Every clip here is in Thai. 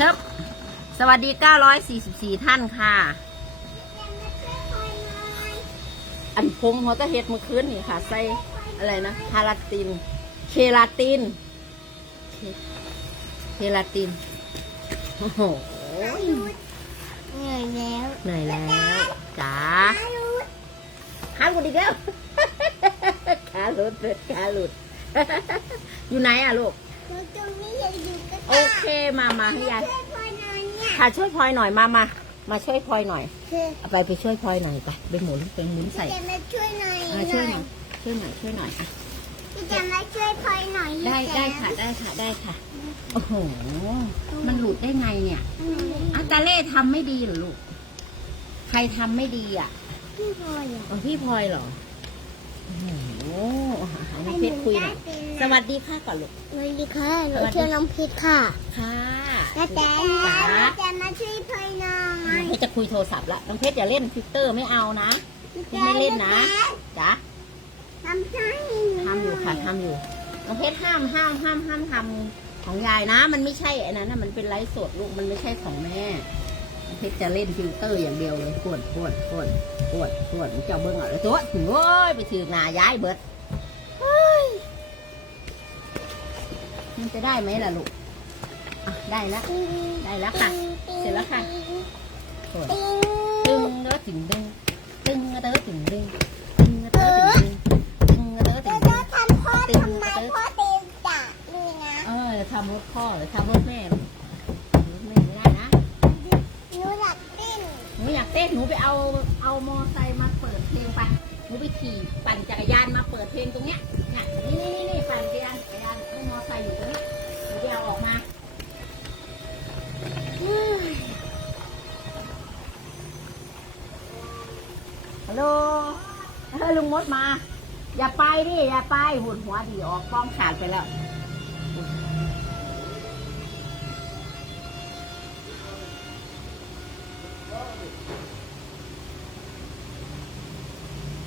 ชิบสวัสดี 944 ท่านค่ะ อันพงเขาจะเฮ็ดเมื่อคืนนี่ค่ะ ใส่อะไรนะฮาลาติน เคลาติน เคเคลาติน โอ้โหเหนื่อยแล้วเหนื่อยแล้วจ๋าขาหลุดอีกแล้วขาหลุดเลยขาหลุด อยู่ไหนอะลูกคือ ตรงนี้ยังอยู่ก็โอเคมามาให้ยายช่วยพอยหน่อยเนี่ยค่ะช่วยพลอยหน่อยมามามาช่วยพลอยหน่อยคือเอาไปไปช่วยพลอยหน่อยไปไปหมุนไปหมุนใส่จะมาช่วยหน่อยอ่าช่วยหน่อยช่วยหน่อยช่วยหน่อยอะพี่จะมาช่วยพลอยหน่อยได้ได้ค่ะได้ค่ะได้ค่ะโอ้โหมันหลุดได้ไงเนี่ยอาตาเล่ทำไม่ดีเหรอลูกใครทำไม่ดีอะพี่พลอยอะ อ๋อพี่พลอยเหรอ โอ้โหให้น้องเพชรคุยหน่อยสวัสดีค่ะก่อนลูก สวัสดีค่ะหนูสวัสดีชื่อน้องพิษค่ะ ค่ะแต่แต่จ๋าจะมาช่วยพลอยหน่อน้องยเพชรจะคุยโทรศัพท์ละน้องเพชรอย่าเล่นทวิตเตอร์ไม่เอานะเพชรไม่เล่นนะจ๊ะทำใช่ทำอยู่ค่ะทำอยู่ น้องเพชรห้ามห้ามห้ามห้ามทำของยายนะ มันไม่ใช่ไอ้นั้นนะมันเป็นไลฟ์สดลูกมันไม่ใช่ของแม่น้อง เพชรจะเล่นฟิลเตอร์อย่างเดียวเลยปวดปวดปวดปวดปวดเจ้าเบิ้งเอะแล้วตัวถึงโอ้ยไปถือหนาย้ายเบิดเฮ้ยมันจะได้ไหมล่ะลูกอะได้แล้วได้แล้วค่ะ เสร็จแล้วค่ะปวดติ๊งตึงเด้อถึงดึงตึงเด้อถึงดึงตึงเด้อถึงดึงตึงเด้อถึจะงดึจะงทำพ่อทำไมพ่อเต็มจ่านี่นะเออทำรถพ่อหรือทำรถแม่ลูกรถแม่ไม่ได้นะ หนูอยากติ้นหนูอยากเต้นหนูไปเอาเอามอไซค์มาเปิดเพลงไปหนูไปขี่ปั่นจักรยานมาเปิดเพลงตรงเนี้ยเนี่ยนี่นี่นี่ปั่นจักรยานจักรยานให้มอไซค์อยู่ตรงนี้หนูไปเอาออกมาเฮ้ยฮัลโหลเฮ้ยลุงมดมา อย่าไปดิอย่าไปหุ่นหัวดีออกกล้องขาดไปแล้ว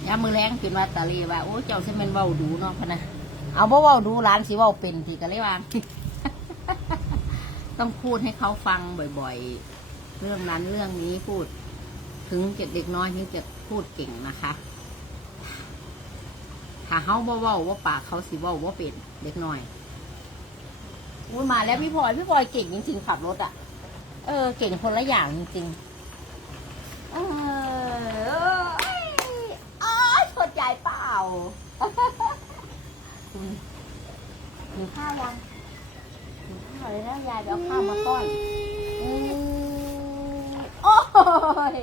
ยามมือแรงเป็นว่าตาลีว่าโอ้เจ้าสิเป็นเว้าดูเนาะพะนะเอาบ่เว้าดูร้านสิเว้าเป็นทีก็เลยว่าต้องพูดให้เขาฟังบ่อยๆ เรื่องนั้นเรื่องนี้พูด ถึงเด็กเด็กน้อยถึงจะพูดเก่งนะคะ ถ้าเขาบ่เว้าว่าปากเขาสิเว้าว่าเป็นเด็กน้อยอุ้ยมาแล้วพี่พลอยพี่พลอยเก่งจริงๆขับรถอะ เออเก่งคนละอย่างจริงๆเออเอ้ยอ๋อชดใจเปล่า หิวข้าวยังหิวข้าวเลยนะยายไปเอาข้าวมาป้อนอืมโอ้ย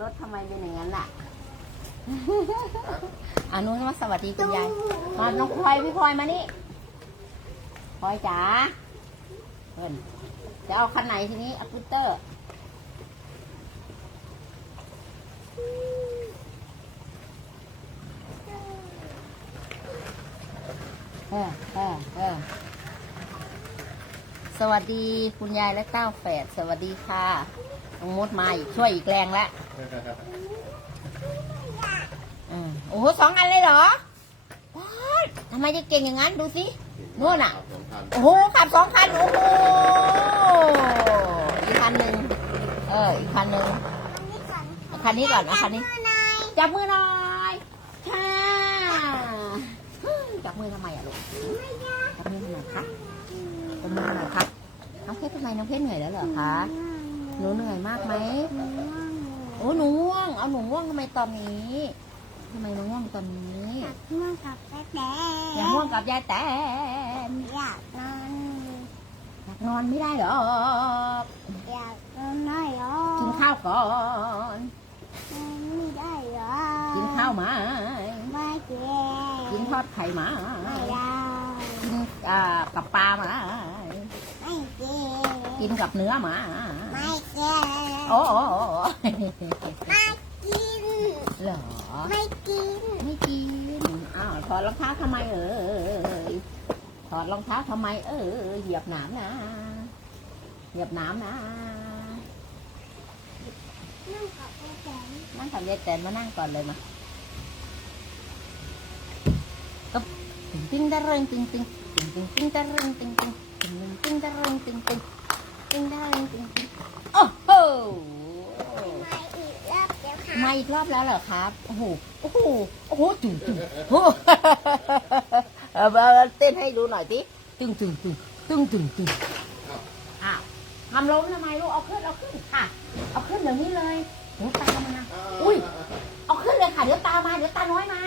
รถทำไมเป็นอย่างนั้นล่ะอานุมาสวัสดีคุณยายมาน้องพลอยพี่พลอยมานี่พลอยจ๋าเพื่อนจะเอาคันไหนทีนี้อะคูเตอร์ เออเออเออ สวัสดีคุณยายและเต้าแฝดสวัสดีค่ะน้องมดมาอีกช่วยอีกแรงแล้วอืมโอ้โหสองอันเลยเหรอว้ายทำไมจะเก่งอย่างนั้นดูสินู่นอะ โอ้โหขับสองคัน โอ้โห อีกคันหนึ่งเออ อีกคันหนึ่งเอาคันนี้ก่อนเอาคันนี้ จับมือหน่อย ค่ะ จับมือทำไมอะลูก จับมือทำไมคะจับ มือทำไมคะน้องเพชรทำไมน้องเพชรเหนื่อยแล้วเหรอคะหนูเหนื่อยมากไหมโอ้หนูง่วง เอาหนูง่วงทำไมตอนนี้ทำไมหนูง่วงตอนนี้ม่วงกับแป๊ะแป๊ะอย่าง่วงกับยายแตนอยากนอนอยากนอนไม่ได้หรอกอยากนอนน้อยอ๋อกินข้าวก่อนไม่ได้เหรอกินข้าวไหมาไม่เจ๊กินทอดไข่ไหมาไม่ได้กินอ่ากับปลาไหมาไม่เจ๊ กินกับเนื้อไหมาไม่เจ๊โอ้โอ้โอ้ไม่กินเหรอไม่กินไม่กินอ้าวถอดรองเท้าทำไมเอ่ยถอดรองเท้าทำไมเออเหยียบหนามนะเหยียบหนามนะนั่งกับพ่อแจ๊นั่งกับยายแตนมานั่งก่อนเลยมาก็ตึงตึงตะเริงตึงตึงตึงตึงตึงตะเริงตึงตึงตึงตึงตึงตะเริงตึงตึง กิงได้เลยจริงโอ้โหมาอีกรอบเดีวค่ะมาอีกรอบแล้วเหรอครับ โอ้โห โอ้โห โอ้โหจุงมจุ่มโอ้โหเอามาต้นให้ดูหน่อยสิตึงตึงตึงตึงตึงตึงอ้าวทำล้มทำไมลูก เอาขึ้น เอาขึ้นค่ะ เอาขึ้นเดี๋ยวนี้เลยเดี๋ยวตามมา อุ้ย เอาขึ้นเลยค่ะ เดี๋ยวตามา เดี๋ยวตาน้อยมา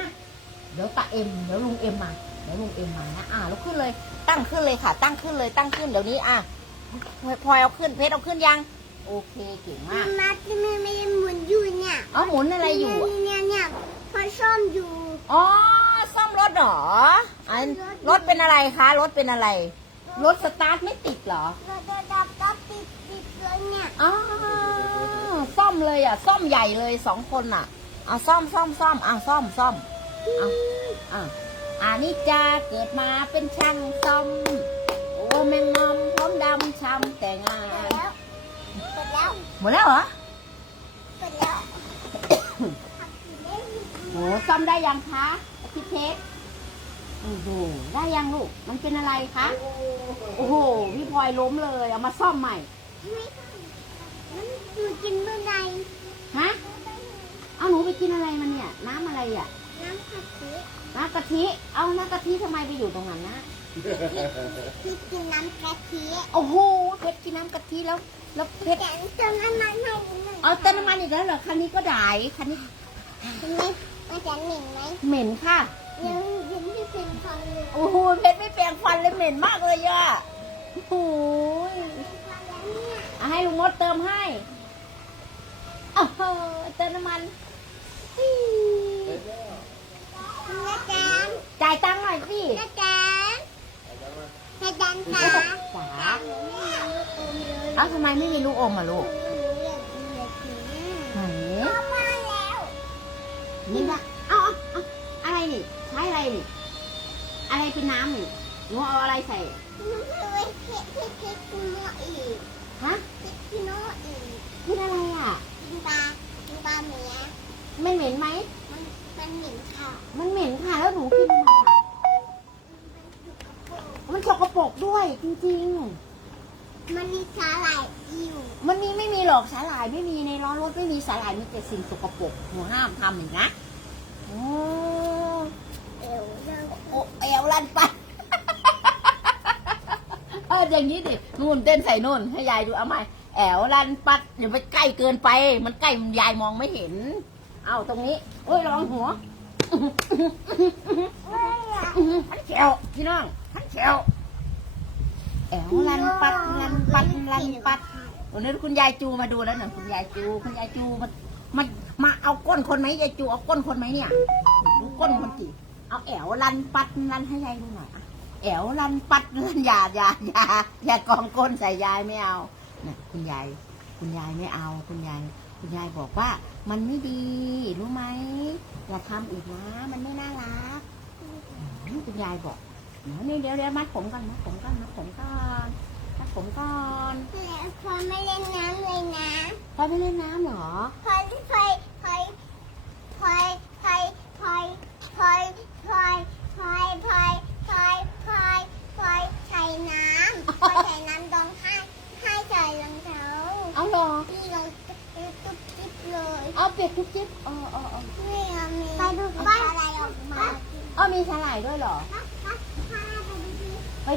เดี๋ยวตาเอ็ม เดี๋ยวลุงเอ็มมา เดี๋ยวลุงเอ็มมานะ อ่าลุกขึ้นเลย ตั้งขึ้นเลยค่ะ ตั้งขึ้นเลย ตั้งขึ้นเดี๋ยวนี้ อะ พลอยเอาขึ้นเพชรเอาขึ้นยัง โอเคเก่งมากมาที่แม่ไม่ได้หมุนอยู่เนี่ยอ๋อหมุนอะไรอยู่อะเนี่ยเนี่ยพอซ่อมอยู่อ๋อซ่อมรถเหรออันรถเป็นอะไรคะรถเป็นอะไร รถสตาร์ทไม่ติดเหรอรถดับก็ติดติดเลยเนี่ยอ๋อซ่อมเลยอะซ่อมใหญ่เลยสองคนอะเอาซ่อมซ่อมซ่อมอะซ่อมซ่อมเอาอะอานิจจาเกิดมาเป็นช่างซ่อม โอ้แมงงอมพร้อมดำช้ำแต่งงาเปิดนแล้วเปิดแล้วหมดแล้วเหรอเปิดแล้วทำสีเล่นโหซ่อมได้ยังคะพี่เค้กโอ้โหได้ยังลูก มันเป็นอะไรคะ โอ้โหพี่พลอยล้มเลย เอามาซ่อมใหม่ไม่มันหนูกินเมื่อไรฮะเอาหนูไปกินอะไรมันเนี่ย น้ำอะไรอะ น้ำผัดซีน้ำกะทิ เอาน้ำกะทิทำไมไปอยู่ตรงนั้นนะ พี่กินน้ำกะทิโอ้โหเพชรกินน้ำกะทิแล้ว แล้วเพชรแต่จนน้ำมันให้นิดหนึ่งเอาเต้นน้ำมันอีกแล้วเหรอคันนี้ก็ได้คันนี้เห็นไหมมันจะเหม็นไหมเหม็นค่ะยังยังไม่เป็นฟันเลยโอ้โหเพชรไม่แปรงฟันเลยเหม็นมากเลยอะโอ้โหเป็นฟันแล้วเนี่ยเอาให้ลุงมดเติมให้โอ้โหเติมน้ำมันอี้แม่แจนจ่ายตังค์หน่อยสิ แม่แจนแม่แจนค่ะจ๋าหนูไม่อยากลูกอมเลยเอ้าทำไมไม่มีลูกอมอะลูกหนูอยากกินแบบนี้ไหนพ่อมาแล้วนี่ปะเอ้าเอ้าเอ้าอะไรนี่ ใช้อะไรนี่ อะไรเป็นน้ำนี่หนูเอาอะไรใส่หนูไม่ไว้เค้กเค้กเค้กกินโนอีกฮะเค้กกินโนอีกกินอะไรอะ กินปลา กินปลาเมียไม่เหม็นไหม มัน มันเหม็นค่ะ มันเหม็นค่ะ แล้วหนูกินทำไมอะ มันสก ปรกด้วยจริงมันมีสาหร่ายอยู่ๆ มันมีไม่มีหรอกสาหร่ายไม่มีในร้อนรถไม่มีสาหร่ายมีแต่สิ่งสกปรกหนูห้ามทำอีกนะโอ้เอวเราโอ้เอวลั่นไป เอออย่างนี้ดินู่นเต้นใส่นู่นให้ยายดูเอาไหมแอวลั่นปัดอย่าไปใกล้เกินไป มันใกล้มันยายมองไม่เห็น เอาตรงนี้โอ้ยระวังหัวทันเฉียวพี่น้องทันเฉียว แอวลันปัดลันปัดลันปัดวันนี้คุณยายจูมาดูแล้วหน่อยคุณยายจู คุณยายจูมามามาเอาก้นคนไหมยายจูเอาก้นคนไหมเนี่ยดูก้นคนกี่เอาแอวลันปัดลันให้ยายดูหน่อยอะแอวลันปัดลันอย่าอย่าอย่าอย่ากองก้นใส่ยายไม่เอาน่ะคุณยายคุณยายไม่เอา คุณยายคุณยายบอกว่า มันไม่ดีรู้ไหมอย่าทำอีกนะ มันไม่น่ารักคุณยายบอก นี่เดี๋ยวเดี๋ยวมัดผมก่อนมัดผมก่อนมัดผมก่อนมัดผมก่อนแล้วพอไม่เล่นน้ำเลยนะพอไปเล่นน้ำเหรอพอยพอยพอยพอยพอยพอยพอยพอยพอยพอยพอยพอยพอยใส่น้ำพอยใส่น้ำตรงให้ให้ใส่รองเท้าเอาหรอพี่ลองตุ๊บจิ๊บเลยเอาเปียกทุกจิ๊บออเออเอไม่เอามีไปดูบ้านอะไรออกมาเอมีสลายด้วยเหรอ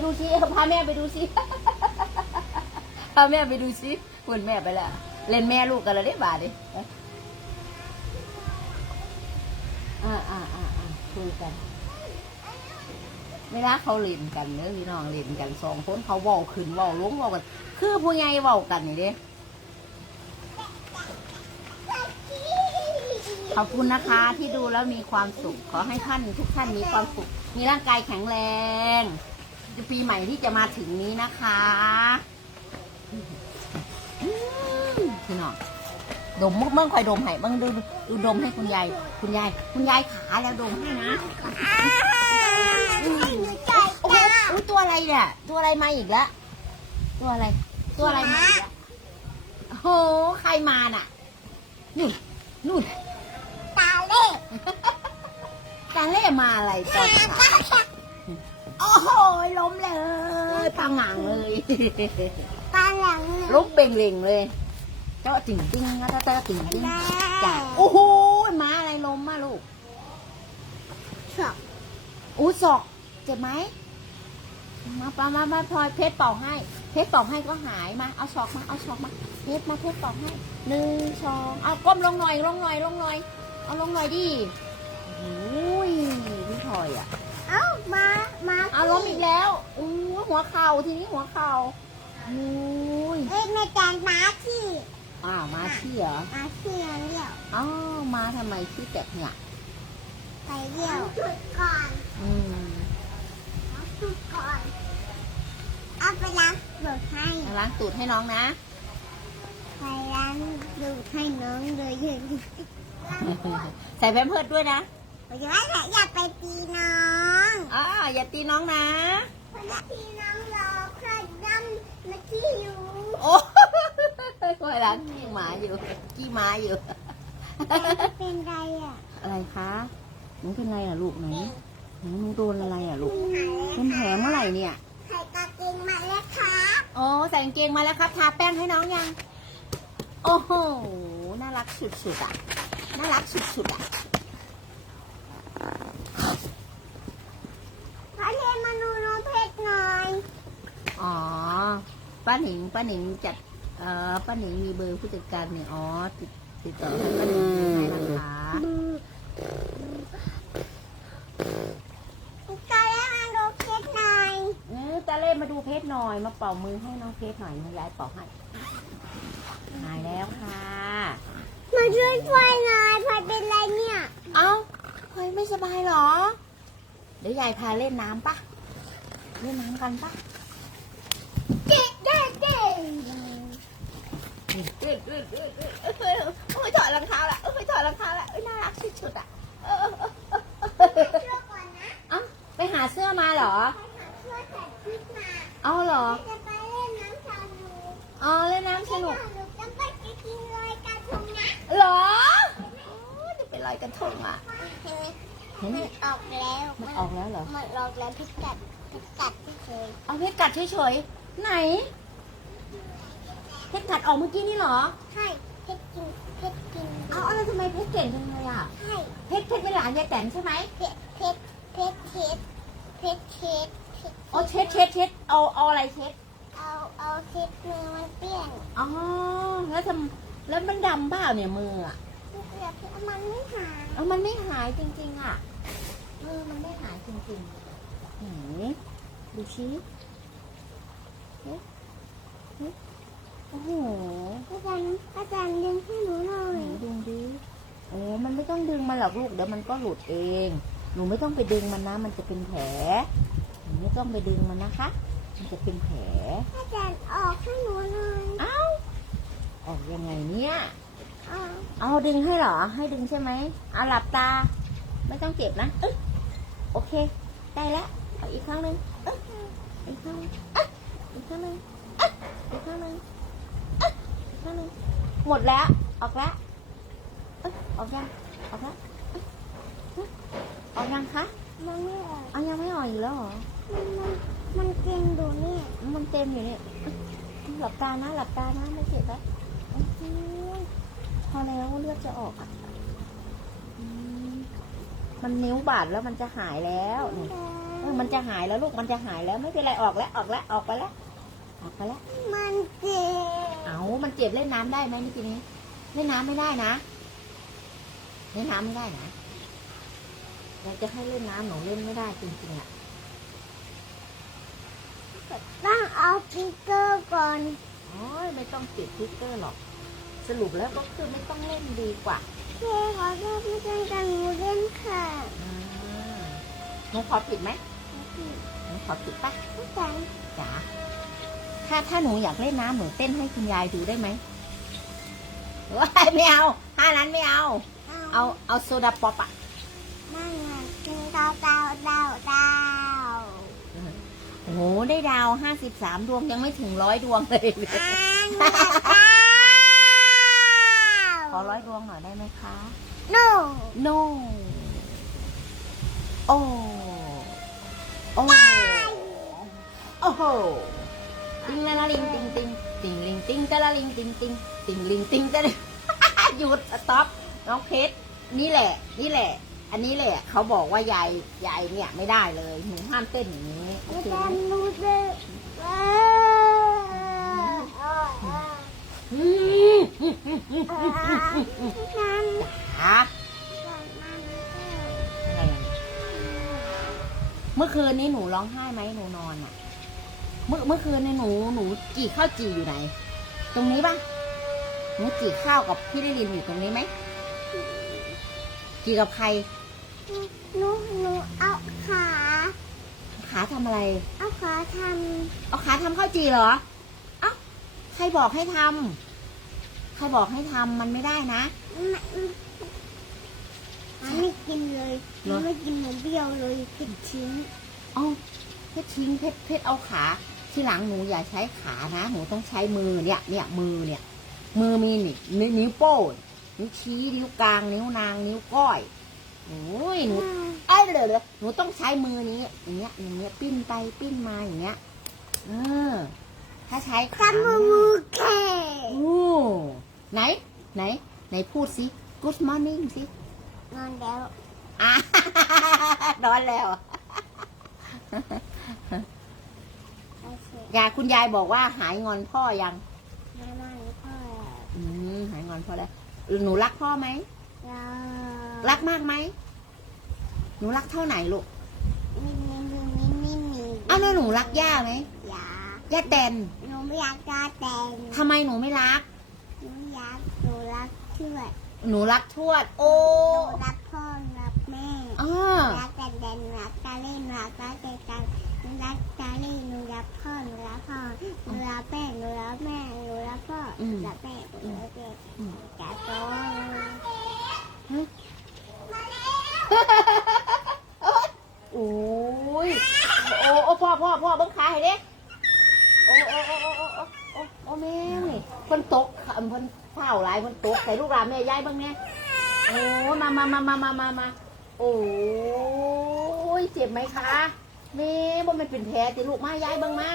ดูซิพาแม่ไปดูซิพาแม่ไปดูซิคุณแม่ไปแล้วเล่นแม่ลูกกันแล้วได้บาดิอ่าอ่าอ่าคุยกันเวลาเขาเล่นกันเนื้อพี่น้องเล่นกันสองคนเขาเว้าขึ้นเว้าลงเว้ากัน คือผู้ใหญ่เว้ากันนี่เด้ขอบคุณนะคะที่ดูแล้วมีความสุข ขอให้ท่านทุกท่านมีความสุข มีร่างกายแข็งแรง ปีใหม่ที่จะมาถึงนี้นะคะพี่น้องดมเมื่อคอยดมให้เมื่อดูดูดมให้คุณยายคุณยายคุณยายขาแล้วดมให้นะโอ้ยตัวอะไรเนี่ยตัวอะไรมาอีกแล้วตัวอะไร ตัวอะไรมาอีกแล้วโอ้โหใครมาน่ะนู่นนู่นตาเล่กาเล่มาอะไรตอนเช้า โอ้โหล้มเลยพังหางเลยตาหลังล้มเป่งเหล่งเลยเจ้าติ่งติ่งนะเจ้าเจ้าติ่งติ่งแม่จ้ะโอ้โหม้าอะไรล้มมาลูกชอบอู้ศอกเจ็บไหมมาปามามาพลอยเพชรเป่าให้ เพชรเป่าให้ก็หายมา เอาศอกมา เอาศอกมา เพชรมาเพชรเป่าให้หนึ่งสองเอาก้มลงหน่อยลงหน่อยลงหน่อย เอาลงหน่อยดิโอ้ยพี่พลอยอะ เอ้ามามาเอาล้มอีกแล้วอู้หัวเข่าทีนี้หัวเข่าโอ้ยเอ้ยแม่แตงมาที่อ้าวมาที่เหรอมาที่นั่นเดียวอ้าวมาทำไมที่แตกเนี่ยไปเดียวจุดก่อนอืมจุดก่อนเอาไปล้างดูดให้ล้างตูดให้น้องนะไปล้างดูดให้น้องเลยยืนใส่แพมเพิร์ดด้วยนะ ไปย้อนแหละอย่าไปตีน้องอ่าอย่าตีน้องนะเพราะตีน้องรอใครดำมาที่อยู่โอ้ยคอยล้างขี้หมาอยู่ขี้หมาอยู่เป็นไรอะอะไรคะหนูเป็นไรอะลูกไหนหนูหนูโดนอะไรอะลูกเป็นแผลเมื่อไหร่เนี่ยใส่กางเกงมาแล้วครับโอ้ใส่กางเกงมาแล้วครับทาแป้งให้น้องยัง โอ้โหน่ารักสุดๆอะน่ารักสุดๆอะพระเทพมาดูน้องเพชรหน่อย อ๋อ ป้าหนิงป้าหนิงจัดเอ่อป้าหนิงมีเบอร์ผู้จัดการเนี่ยอ๋อติดติดต่อให้ป้าหนิงให้นะคะตาแล้วมาดูเพชรหน่อยเออตาเล่มาดูเพชรหน่อย มาเป่ามือให้น้องเพชรหน่อยให้ยายเป่าให้หายแล้วค่ะ มาช่วยช่วยหน่อยพลอยเป็นไรเนี่ย เอ้าพลอยไม่สบายเหรอ เดี๋ยวยายพาเล่นน้ำปะเล่นน้ำกันปะ เจ๊เอ้ยเอ้ยเอ้ยเอ้ยถอดรองเท้าละเอ้ยถอดรองเท้าละเอ้ยน่ารักสุดๆอะเออเออเออเออช่วยก่อนนะเอ้าไปหาเสื้อมาเหรอ ไปหาช่วยใส่ชุดมาเอาเหรอ จะไปเล่นน้ำชาลูอ๋อเล่นน้ำสนุกหนูจะไปกินลอยกระทงนะเหรอโอ้จะไปลอยกระทงอะมันออกแล้วมันออกแล้วเหรอมันออกแล้วพิกัดพิกัดเคยเอาพชรกัดเฉยๆไหน เพชรกัดออกเมื่อกี้นี่เหรอให้เพชรกินเพชรกินเอาอะไรทำไมเพชรเก่งจังเลยอะให้เพชรเพชรเป็นหลานยายแตนใช่ไหมเพชรเพชรเพชรเพชรเพชรเพชรเพชรเอาเช็ดเช็ดเช็ดเอาเอาอะไรเช็ด เอาเอาเพชรมือมันเปี้ยนอ๋อ แล้วทำแล้วมันดำเปล่าเนี่ยมืออะเพื่อเพชรมันไม่หายเอามันไม่หายจริง ๆ อะเออมันไม่หายจริงๆไหนดูชี้เอ๊ะเอ๊ะ โอ้โหอาจารย์อาจารย์ดึงให้หนูหน่อไหนยดึงดิโอ้มันไม่ต้องดึงมันหรอกลูกเดี๋ยวมันก็หลุดเอง หนูไม่ต้องไปดึงมันนะ มันจะเป็นแผลหนูไม่ต้องไปดึงมันนะคะ มันจะเป็นแผลอาจารย์ออกให้หนูหน่อยเอ้าออกยังไงเนี่ยออกเอาดึงให้เหรอ ให้ดึงใช่ไหมเอาหลับตา ไม่ต้องเจ็บนะเอ๊ะโอเค ได้แล้วเอาอีกครั้งหนึ่งเอ๊ะอีกครั้งหนึ่งเอ๊ะอีกครั้งหนึ่งเอ๊ะอีกครั้งหนึ่งเอ๊ะอีกครั้งหนึ่งหมดแล้ว ออกแล้วเอ๊ะออกยัง ออกแล้วเอ๊ะเอ๊ะออกยังคะมันไม่ออกเอายังไม่ออกอีกแล้วเหรอ มันมันมันเก่งดูเนี่ยมันเต็มอยู่เนี่ยเอ๊ะหลับตานะ หลับตานะ ไม่เจ็บแล้วโอ้ยพอแล้วเลือดจะออกอะอืมมันนิ้วบาดแล้วมันจะหายแล้วนี่เออมันจะหายแล้วลูก มันจะหายแล้วไม่เป็นไรออกแล้วออกแล้วออกไปแล้ว ออกไปแล้ว มันเจ็บ เอามันเจ็บเล่นน้ำได้ไหมนี่ทีนี้ เล่นน้ำไม่ได้นะ เล่นน้ำไม่ได้นะเราจะให้เล่นน้ำหนูเล่นไม่ได้จริงๆอะต้องเอาปิกเกอร์ก่อนโอ้ยไม่ต้องติดทิกเกอร์หรอก สรุปแล้วก็คือไม่ต้องเล่นดีกว่าเจ๊ขอโทษไม่เป็นการหนูเล่นค่ะอ่าหนูขอปิดไหมหนูขอปิดปะอาจารย์จ๋า ถ้าถ้าหนูอยากเล่นน้ำหนูเต้นให้คุณยายดูได้ไหมว้ายไม่เอาห้านั้นไม่เอา เอาเอาโซดาป๊อปอะนั่นไงกินดาวดาวดาวดาวโอ้โหได้ดาวห้าสิบสามดวงยังไม่ถึงร้อยดวงเลยอ่านดาวขอร้อยดวงหน่อยได้ไหมคะโน่ no โอ้โอ้โอ้โห ติงละละลิงติงติงติงลิงติงตะละลิงติงติงติงลิงติงจะได้หยุดสต็อปน้องเพชรนี่แหละ นี่แหละ อันนี้แหละ เขาบอกว่ายายยายเนี่ยไม่ได้เลยหนูห้ามเต้นอย่างนี้โอเคไหมรู้เลยว้าเมื่อคืนนี้หนูร้องไห้ไหมหนูนอนอะ เมื่อเมื่อคืนนี้หนูหนูจีข้าวจีอยู่ไหน ตรงนี้ปะหนูจีข้าวกับพี่ลิลินอยู่ตรงนี้ไหมจีกับใครหนูหนูเอาขาขาทำอะไร เอาขาทเอาขาทำข้าวจีเหรอเอ้าใครบอกให้ทำใครบอกให้ทำมันไม่ได้นะำไม่มันไม่กินเลยเหรอมันไม่กินหมูเบี้ยวเลยกินชิ้นเอ้าเพชรทิ้งเพชรเพชรเอาขา ที่หลังหนูอย่าใช้ขานะ หนูต้องใช้มือเนี่ยเนี่ยมือเนี่ย มือมีนี่นิ้วนิ้วโป้งนิ้วชี้นิ้วกลาง นิ้วนาง นิ้วก้อยโอ้ยหนูไอ้ยเดี๋ยวเดี๋ยวหนูต้องใช้มือนี้ อย่างเงี้ยอย่างเงี้ยปิ้นไปปิ้นมาอย่างเงี้ยเออถ้าใช้ขาทำมือมือแค่โอ้ไหน ไหน ไหนพูดสิ good morning สินอนแล้วอะนอนแล้วโอเค ยายคุณยายบอกว่าหายงอนพ่อยังแม่มาหนูพ่ออืมหายงอนพ่อแล้วหนูรักพ่อไหมเรารักมากไหมหนูรักเท่าไหนลูกมีมีมีมีมีมีอ้าวแล้วหนูรักย่าไหมอยาย่าแตนหนูไม่อยากกาแต่งทำไมหนูไม่รักหนูอยากหนูรักเชื่อหนูรักทวด โอ้หนูรักพ่อรักแม่อ่ารักแต่แดนรักตาเล่นรักตาเตกัน นูรักตาลี่หนูรักพ่อหนูรักพ่อหนูรักแม่หนูรักแม่หนูรักพ่อหนูรักแม่หนูรักแม่จ๋าโตโอ้ยโอ้โอ้พ่อพ่อพ่อบังคาให้เด้โอ้โอ้โอ้โอ้โอ้โอ้โอ้แม่นี่คนตกคะเพิ่นเฝ้าหลายเนตกใส่ลูกหลานแม่ย้ายบิ้งเนี่ยโอ้มามามามามามาโอ้ยเจ็บไหมคะ แม่บ่มันเป็นแผลติลูกมายายเบ้างมา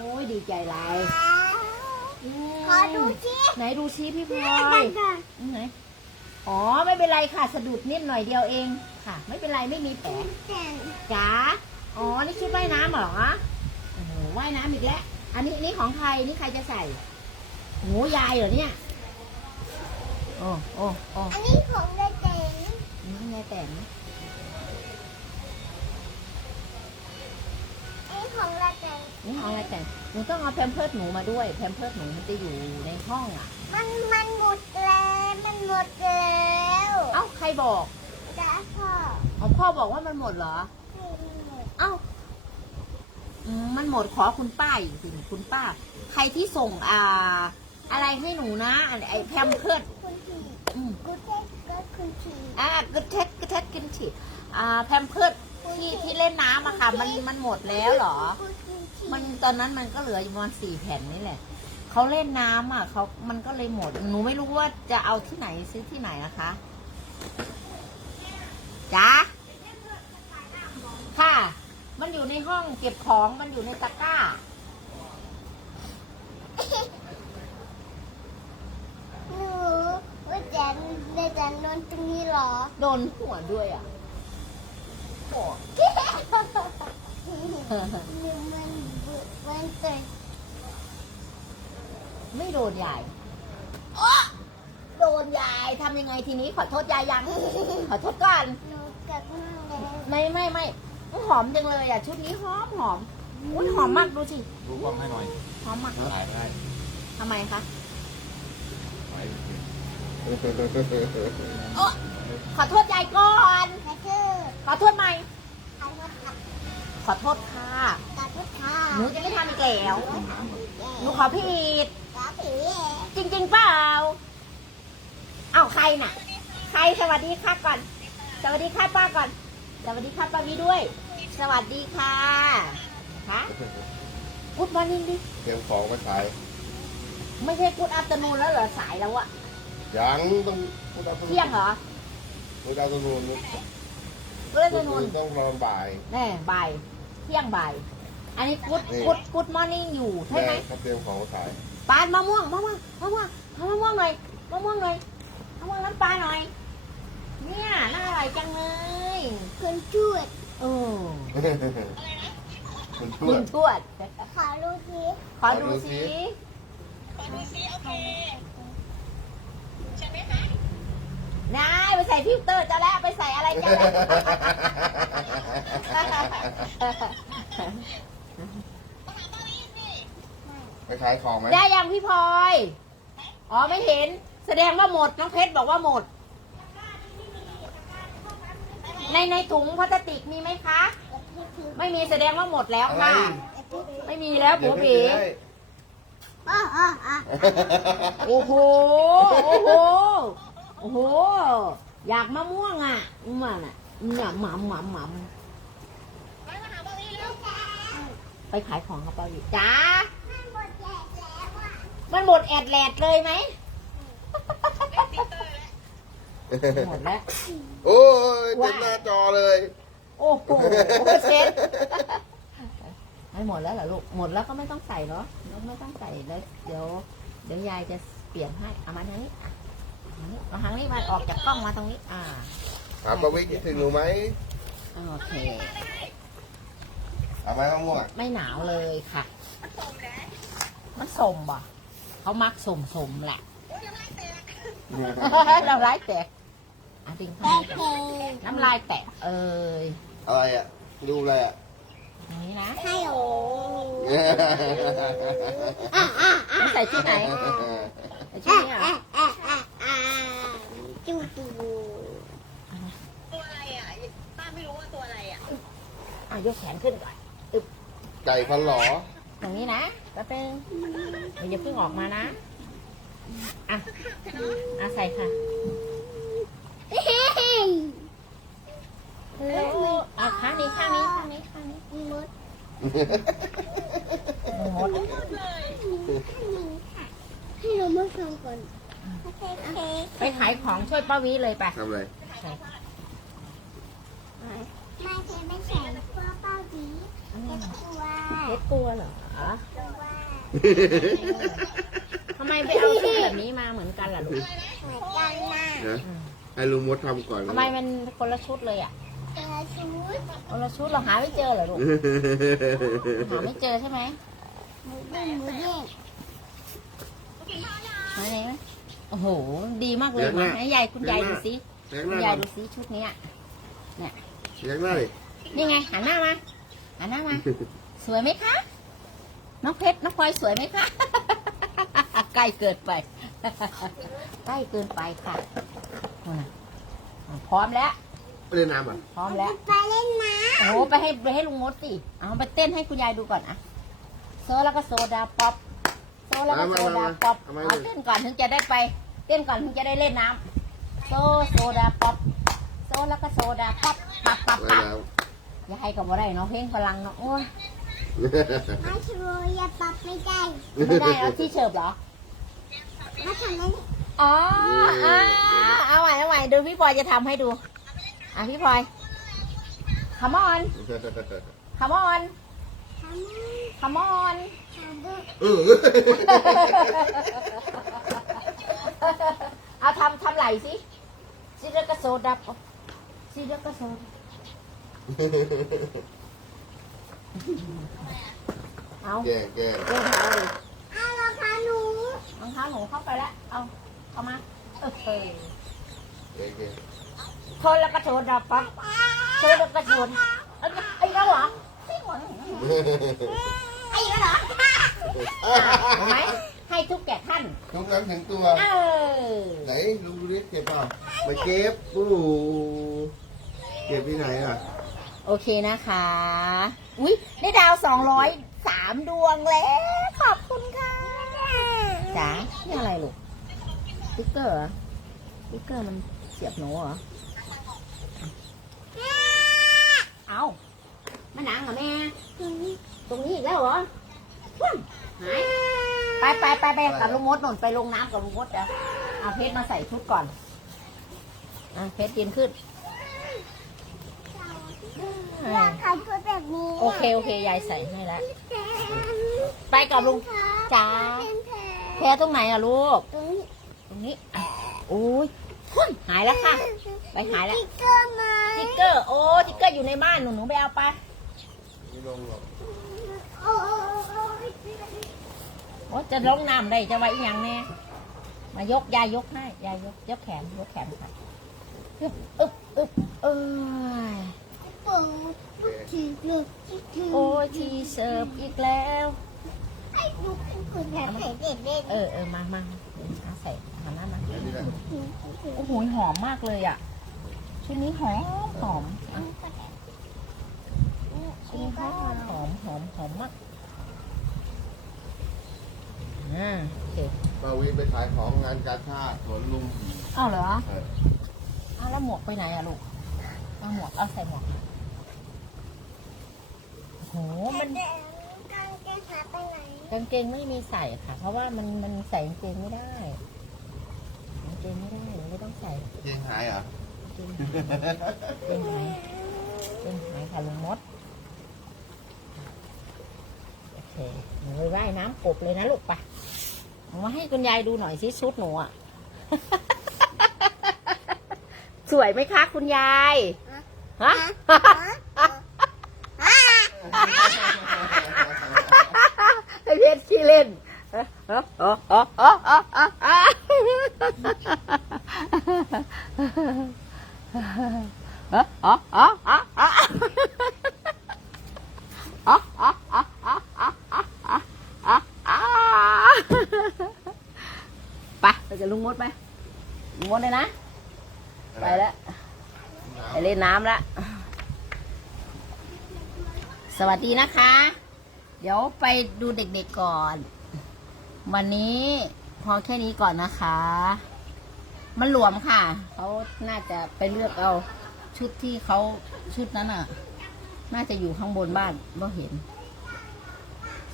โอ้ยดีใจหลายมขอดูสิไหนดูชี้พี่พลอได้ยก่อนไหนอ๋อไม่เป็นไรค่ะสะดุดนิดหน่อยเดียวเองค่ะ ไม่เป็นไรไม่มีแผลแต่จ๋าอ๋อนี่ชุดว่ายน้ำเหรอโอ้โหว่ายน้ำอีกแล้วอันนี้นี่ของใครนี่ใครจะใส่โหยายเหรอเนี่ยโอ้โอ้โอ้อันนี้ของได้เจ๋งนี่ไงแต่ง ของได้เจ๋งนี่เอาอะไรแต่งหนูต้องเอาแพมเพิร์ดหนูมาด้วย แพมเพิร์ดหนูมันจะอยู่ในห้องอะ มันมันหมดแล้ว มันหมดแล้วเอ้าใครบอกจ้าพ่ออ๋อพ่อบอกว่ามันหมดเหรอให้มันหมดเอ้าอืมมันหมดขอคุณป้าอีกสิคุณป้า ใครที่ส่งอ่า อะไรให้หนูนะอันไอแพมเพิร์ดคุณทีอืมกูเทสก็คุณทีอ่ากระเท็ดกระเท็ดกินฉีดอ่าแพมเพิร์ด ที่ที่เล่นน้ำอะค่ะ มันมันหมดแล้วเหรอคุณทีมันตอนนั้นมันก็เหลืออยู่ประมาณสี่แผ่นนี่แหละเขาเล่นน้ำอะเขามันก็เลยหมด หนูไม่รู้ว่าจะเอาที่ไหนซื้อที่ไหนนะคะจ้าค่ะ มันอยู่ในห้องเก็บของมันอยู่ในตะกร้า หนูว่าแจนได้แจนนอนตรงนี้เหรอ โดนหัวด้วยอะโอ้หนู มันบุมันเกิดไม่โดนยายอ๊ะโดนยายทำยังไงทีนี้ขอโทษยายยัง ขอโทษก่อน หนูเกิดมากเลยไม่ไม่ไม่หอมจังเลยอะ ชุดนี้หอมหอมอุ้ยหอมมากดูสิดูกล้องให้หน่อยหอมมากถ่ายได้ทำไมคะถ่ายขอโทษยายก่อน กระชื่อข อโทษใหม่ขอโทษค่ะขอโทษค่ะ ขอโทษค่ะหนูจะไม่ทำอีกแล้ว หนูขอผิด ขอผีจริงๆเปล่า เอ้าใครน่ะ ใครสวัสดีค่ะก่อน สวัสดีค่ะป้าก่อน สวัสดีค่ะป้าวีด้วย สวัสดีค่ะคะกุดมอร์นิ่งดิ เตรียมของมาขาย ไม่ใช่กุดอัปเตอร์นูนแล้วเหรอสายแล้วอะยังต้องพูดเอาเที่ยงเหรอ พูดเอาตัวนูน กุดอัปเตอร์นูนต้องนอนบ่ายแน่บ่ายเที่ยงบ่าย อันนี้กุดนี่กุดกุดมอร์นิ่งอยู่ใช่แม่ไหมเขาเตรียมของมาขายปานมะม่วงมะม่วงมะม่วงเอามะม่วงหน่อยมะม่วงหน่อยมะม่วงน้ำปลาหน่อย เนี่ยน่าอร่อยจังเลยคุณช่วยเออคุณทคุวณดทวดขอรู้ทีขอดูขอดูสิสิ นายไปใส่ฟิลเตอร์จะแล้วไปใส่อะไรจะแล้วไปขายของไหมได้ยังพี่พลอย อ๋อไม่เห็น แสดงว่าหมดน้องเพชรบอกว่าหมด ในในถุงพลาสติกมีไหมคะ ไม่มีแสดงว่าหมดแล้วอะไรค่ะ ไม่มีแล้วเดี๋ผัยววไปผีซื้อให้อ๋ออ๋ออ๋อโอ้โห โอ้โห โอ้โห อยากมะม่วงอะมันอะเนี่ยหม่ำหม่ำหม่ำไปขายของกับเปาอยู่จ้ามันหมดแอดแลดเลยไหมหมดแล้ว โอ้ยเต็มหน้าจอเลย โอ้โหเซ็ตไม่หมดแล้วเหรอลูก หมดแล้วก็ไม่ต้องใส่เนาะไม่ต้องใส่แล้วเดี๋ยว เดี๋ยวยายจะเปลี่ยนให้ เอามาทางนี้อะ เอาทางนี้มาออกจากกล้องมาตรงนี้ อ่าถามประวิกคิดถึงหนูไหมโอเค เอาไหมมะม่วงอะไม่หนาวเลยค่ะ มันสมบ่ะเขามักสมสมๆแหละเราไล่แตกอะดิงเข้าแตมากน้ำลายแตกเอ้ยอะไรอะดูอะไรอะอย่างนี้นะฮัลโหลมันใส่ชุดไหน ใส่ชุดนี้เหรออะอะอะอะ จูจูตัวอะไรอะป้าไม่รู้ว่าตัวอะไรอะอะยกแขนขึ้นก่อนไก่พันหลอตรงนี้นะแป๊บนึงอย่าเพิ่งออกมานะอะอะใส่ค่ะเฮ้ยแล้วอะข้างนี้ข้างนี้ข้างนี้ข้างนี้มดหมดให้เรามาฟังก่อนโอเคโอเค ไปขายของช่วยป้าวิเลยไปทำอะไรใส่มาเทไม่ใส่ตัวเป้าดีเก็บตัวเช็ดตัวเหรอตัวทำไมไปเอาชุดแบบนี้มาเหมือนกันล่ะลูกเหมือนกันนะนะให้ลุงมดทำก่อนทำไมมันคนละชุดเลยอะตัวชุดคนละชุดเราหาไม่เจอเหรอลูกหาไม่เจอใช่ไหมหมูเด้งหมูเด้งหาไหนไหม โอ้โห ดีมากเลยมาให้ยายคุณยายดูสิเลี้ยงคุหณน้ายายดูสิชุดเนี้ยเลี้ยงหน้าดินี่ไงหันหน้ามาหันหน้ามา สวยไหมคะ น้องเพชรน้องพลอยสวยไหมคะ ใกล้เกินไป ใกล้เกินไปค่ะนู่นน่ะอะพร้อมแล้วไปเล่นน้ำอะพร้อมแล้ว ไปเล่นน้โอ้โหไปให้ไปให้ลุงมดสิ เอาไปเต้นให้คุณยายดูก่อนอะโซแล้วก็โซดาป๊อป โซแล้วก็โซดาป๊อปเอาเต้นก่อนถึงจะได้ไป เต้นก่อนถึงจะได้เล่นน้ำโซโซดาป๊อปโซแล้วก็โซดาป๊อปปับปับไปปับแล้วยายก็บ่ได้เนาะเพลงพลังเนาะโอ้ยำมาชูอย่าปรับไม่ได้ไม่ได้เอาที่เฉิบเหรอมาทำนั้นอ๋ออ่าเอาใหม่เอาใหม่ดูพี่พลอยจะทำให้ดูอะพี่พลอย come on come on ทำ come on ทำดู เออเอาทำทำไหลสิซิเดกโซดับซิเดกโซเอาแก่แก่เดินเอาดิเอาละค่ะหนูรองเท้าหนูเข้าไปแล้วเอาเข้ามาเออแก่แก่โทนแล้วก็โซดับปั๊บโซแล้วก็โซนเอ้ยไอ้แล้วเหรอไอ้แล้วเหรอ เห็นไหมให้ทุกแก่ท่านทุกนั้นถึงตัว เออไหนลุงดูดิเก็บเปล่าไม่เก็บโอ้โหเก็บที่ไหนอะโอเคนะคะ อุ้ยได้ดาวสองร้อยสามดวงแล้วขอบคุณค่ะจ๋านี่อะไรลูกสติ๊กเกอร์เหรอสติ๊กเกอร์มันเสียบหนูเหรอ เอามาหนังเหรอแม่ ตรงนี้อีกแล้วเหรอ พุ่นหายไปไปไปไปกับลุงมดหน่นไปลงน้ำกับลุงมดเดี๋ยวเอาเพชรมาใส่ชุดก่อนอะเพชรยืนขึ้น อยากขายชุดแบบนี้โอเคโอเคยายใส่ให้แล้วไปกับลุงจ๋าแพ้ตรงไหนอะลูก ตรงนี้ตรงนี้อะโอ้ยพุ่นหายแล้วค่ะ ไปหายแล้ว ติ๊กเกอร์มาติ๊กเกอร์ โอ้ติ๊กเกอร์อยู่ในบ้านหนูหนูไปเอาไป ไม่ลงหรอก โอ้ย โอ้จะลงน้ำได้จะไว้อีกอย่างแน่มายกยายยกให้ยายยกยกแขนยกแขนค่ะอึ๊บอึ๊บอึ๊บเอ้ยปูทีลูกทีทีโอ้ยทีเสิร์ฟอีกแล้วไอ้ลูกเป็นคนแบบใส่เด็กเล่นเออเออมามาเอาใส่หันหน้ามาเดี๋ยวนี่แหละโอ้โหหอมมากเลยอะชุดนี้หอมหอมอะชุดนี้หอมหอมหอมหอมมาก อ่าโอเคปาวีไปขายของงานกาชาติสวนลุมอ้าวเหรอเอออ้าวแล้วหมวกไปไหนอะลูกเอาหมวกเอาใส่หมวกโอ้โหมันกางเกงขาไปไหนกางเกงไม่มีใส่ค่ะ เพราะว่ามันมันใส่กางเกงไม่ได้กางเกงไม่ได้หนูไม่ต้องใส่เกงหายเหรอ กางเกงเกงไหนเกงไหนค่ะลุงมดโอเคหนูไปว่ายน้ำกบเลยนะลูกไปะหนู มาให้คุณยายดูหน่อยสิชุดหนูอะสวยไหมคะคุณยายฮะไอเพชรขี้เล่นไปเรา จะลุงมดไปลุงมดเลยนะ ไปแล้วไปเล่นน้ำละ สวัสดีนะคะ เดี๋ยวไปดูเด็กๆก่อน วันนี้พอแค่นี้ก่อนนะคะ มันหลวมค่ะ เขาน่าจะไปเลือกเอาชุดที่เขาชุดนั้นอะ น่าจะอยู่ข้างบนบ้านก็เห็น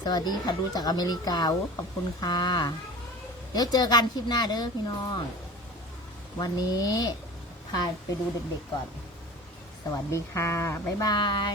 สวัสดีค่ะ ดูจากอเมริกาโอ้ขอบคุณค่ะเดี๋ยวเจอกันคลิปหน้าเด้อพี่น้อง วันนี้พาไปดูเด็กๆก่อน สวัสดีค่ะ บ๊ายบาย